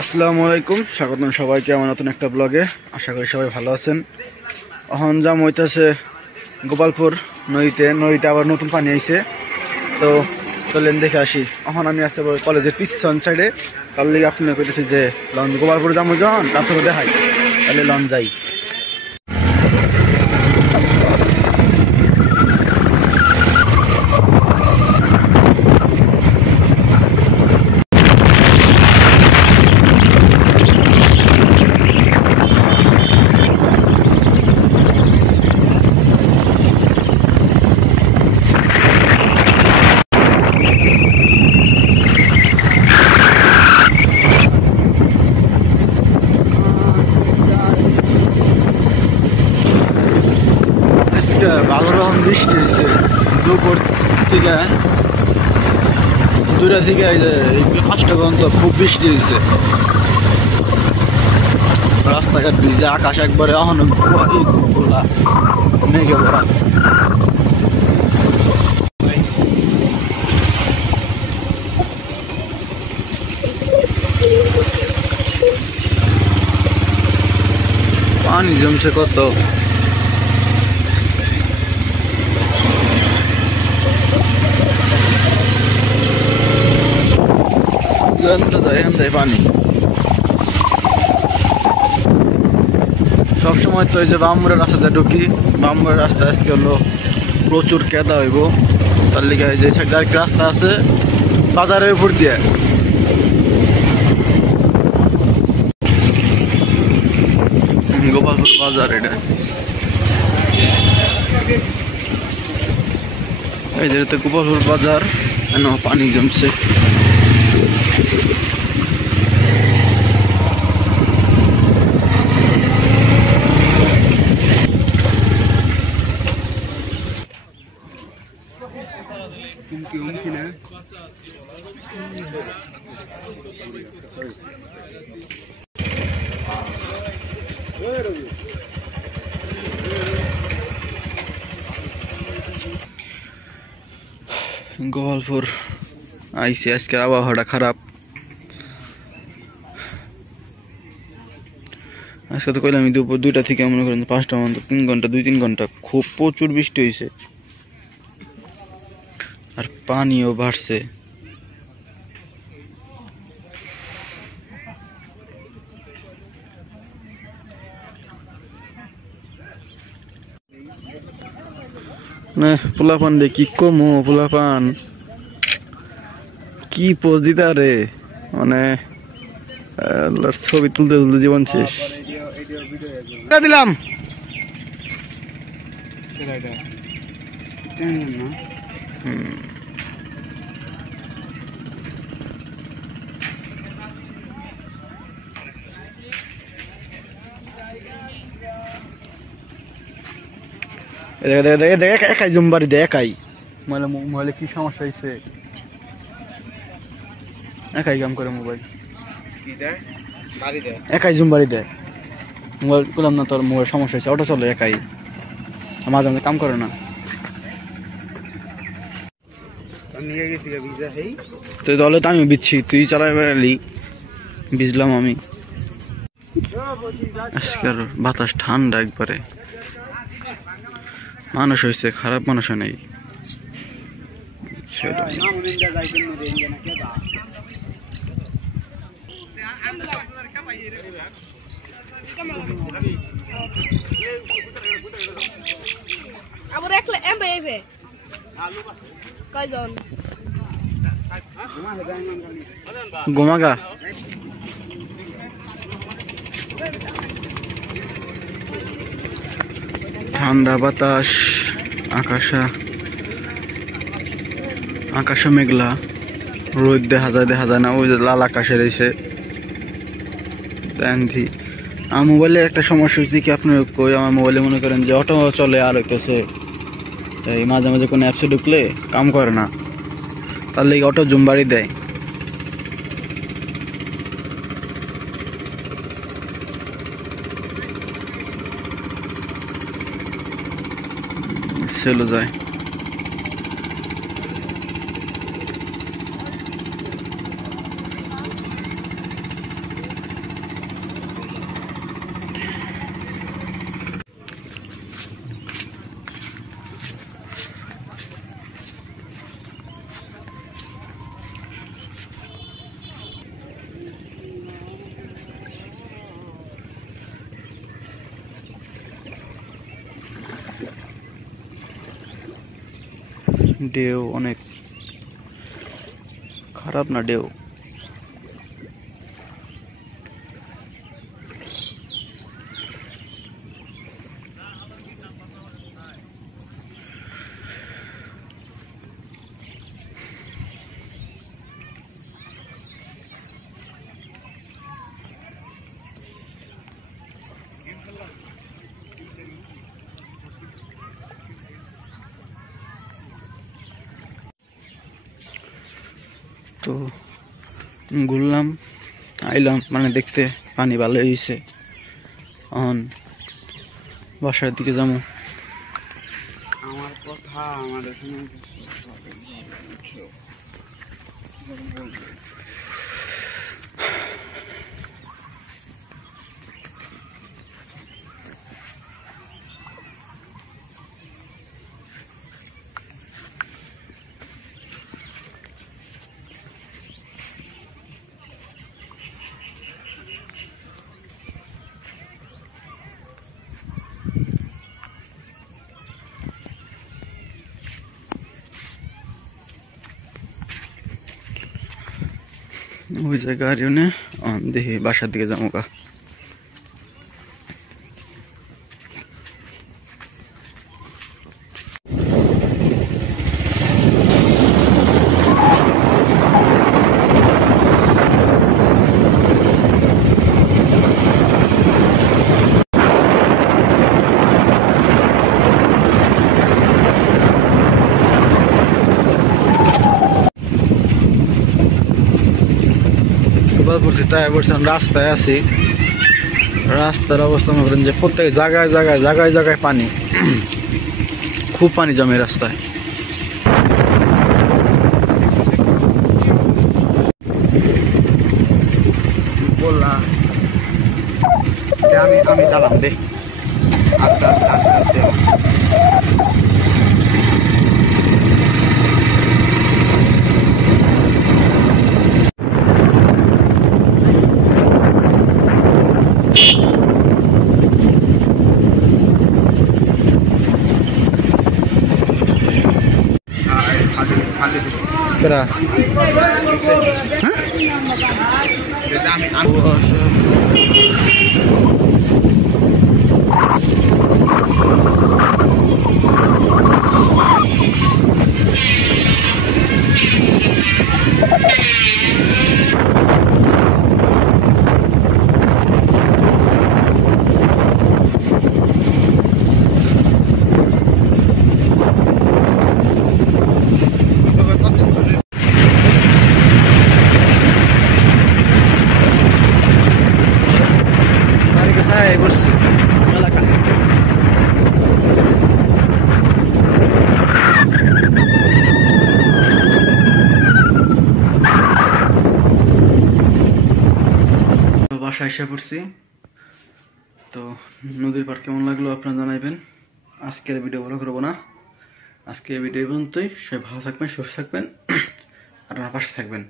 আসসালামু আলাইকুম, স্বাগতম সবাইকে আমার নতুন একটা ব্লগে। আশা করি সবাই ভালো আছেন। এখন জাম হইতেছে গোপালপুর নদীতে আবার নতুন পানি আইছে, তো চলেন দেখে আসি। এখন আমি আসতে কলেজের পিছন সাইডে, তার লিগে আপনি কইতেছি যে লঞ্চ গোপালপুর যাবো, যখন তারপরে দেখাই, তাহলে লঞ্চ যাই। ভালো রকম বৃষ্টি হয়েছে দুপুর থেকে, 2টা থেকে 5টা পর্যন্ত খুব বৃষ্টি হয়েছে। রাস্তাঘাট ভিজে, আকাশ একবারে এখন খোলা মেঘে ভরা। পানি জমছে কত, পানি সবসময় তো এই যে বামুরের রাস্তাতে ঢুকি, বামুরের রাস্তা আজকে হলো প্রচুর কেদা হইব। তার লিগে যে ডাইরেক্ট রাস্তা আছে বাজারের উপর দিয়ে, গোপালপুর বাজার। এটা এই যে গোপালপুর বাজার, পানি জমছে। গোপালপুর আইসি, আজকে আবহাওয়াটা খারাপ। আজকে তো কইলাম দুপুর 2টা থেকে মনে করেন 5টা পর্যন্ত 3 ঘন্টা 2-3 ঘন্টা খুব প্রচুর বৃষ্টি হয়েছে, আর পানিও বাড়ছে। পোলাপান রে কি কমো, পোলাপান কি পোজ দিতা রে, মানে ছবি তুলতে তুলতে জীবন শেষ। দিলাম একাই জুমবাড়ি দে, একাই মোবাইলে কি সমস্যা হয়েছে, একাই কাম করে মোবাইল, একাই জুমবাড়ি দেয় মোবাইল। বললাম না তোর মোবাইল সমস্যা হয়েছে, ওটা চলে একাই, মাঝে মাঝে কাম করে না। তুই তাহলে তো আমি বিচ্ছি, তুই চালাই বেড়ালি, ভিজলাম আমি। আজকের বাতাস ঠান্ডা একবারে, মানুষ হয়েছে, খারাপ মানুষ নেই। গোমাগা ঠান্ডা বাতাস, আকাশে মেঘলা, রোদ দেখা যায় না, ওই যে লাল আকাশে রয়েছে। আমার মোবাইলে একটা সমস্যা হচ্ছে কি, আপনার কই আমার মোবাইলে মনে করেন যে অটো চলে আর হইতেছে, এই মাঝে মাঝে কোনো অ্যাপসে ঢুকলে কাম করে না, তার লেগে অটো জুমবাড়ি দেয়। চলে যায়। ঢেউ অনেক খারাপ না ঢেউ। তো ঘুরলাম আইলাম, মানে দেখতে পানি ভালো হয়েছে। এখন বাসার দিকে যাবো। আমার কথা আমাদের ওই জায়গায় দেখি বাসার দিকে যাবো গা। রাস্তায় আছি, রাস্তার অবস্থা মনে করেন যে প্রত্যেক জায়গায় জায়গায় জায়গায় জায়গায় পানি, খুব পানি জমে রাস্তায়। বললাম আমি চালাম দে আস্তে আস্তে আস্তে আস্তে। Kira. Bersih Malaka. বাসায় এসে পড়ছি। তো নদীর পাড় কেমন লাগলো আপনারা জানাইবেন। আজকের ভিডিও বড় করবো না, আজকের ভিডিও পর্যন্তই। সবাই ভালো থাকবেন, সুস্থ থাকবেন, আপনারা পাশে থাকবেন।